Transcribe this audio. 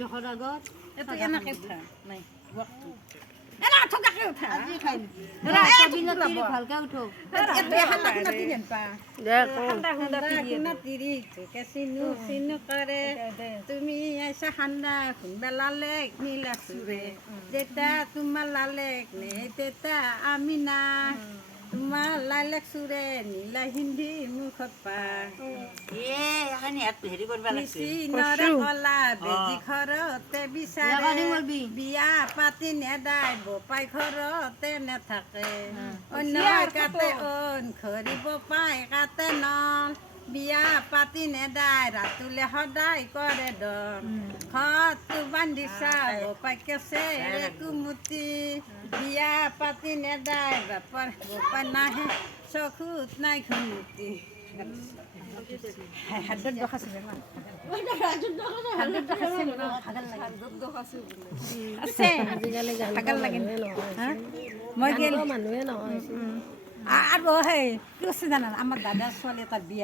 জহৰ আগত এইটো এনেকে উঠা নাই এনা থকাকে উঠা আজি খাই এৰা, এটা এইটো দিনত ল'ব। তিৰি ভালকে উঠক এইটো হাল্লা খুন্দা তিৰি আনপা দে কওঁ হাল্লা খুন্দা তিৰি তোকে চিনু চিনু কৰে তুমি আইছা খান্দা খুন্দা লালেক নীলা চুৰে দেতা তোমাৰ লালেক নে দেতা আমি না তোমাৰ লালেক চুৰে নীলা হিন্দী মুখত পা নৰে কলা বেজি ঘৰতে বিচাৰে বিয়া পাতি নেদাই বোপাই ঘৰতে নেথাকে অন্য কাটে অন ঘৰিব পাই কাটে নল বিয়া পাতি নেদাই ৰাতুলে সদায় কৰে দম ঘৰটো বান্ধিছা বোপাই কেছে ৰে কুমুতি বিয়া পাতি নেদাই বাপৰ বোপাই নাহে চকুত নাই ঘুমুতি হাতত বখাইছিলে না হাতত বখাইছিলে না আছে আজিকালি গান ভাগৰ লাগে মানুহে নহয় হা মই গেল মানুহে নহয় আৰু সেই কি আছে জানা আমাৰ দাদাৰ ছোৱালী এটাৰ বিয়া